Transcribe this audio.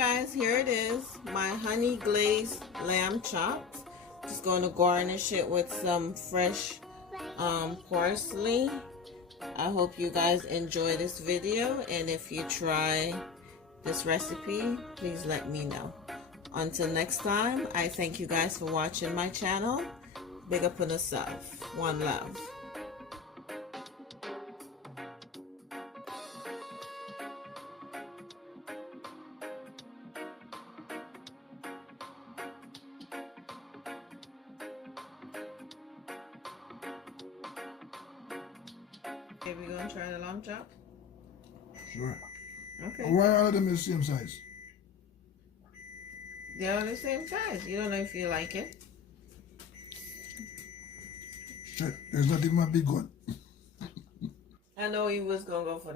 guys, here it is, my honey glazed lamb chops. Just going to garnish it with some fresh parsley. I hope you guys enjoy this video, and if you try this recipe, please let me know. Until next time, I thank you guys for watching my channel. Big up on yourself. One love. Okay, we gonna try the lamb chop? Sure. Okay. Why are all of them the same size? They're all the same size. You don't know if you like it. Shit, there's not even a big one. I know he was gonna go for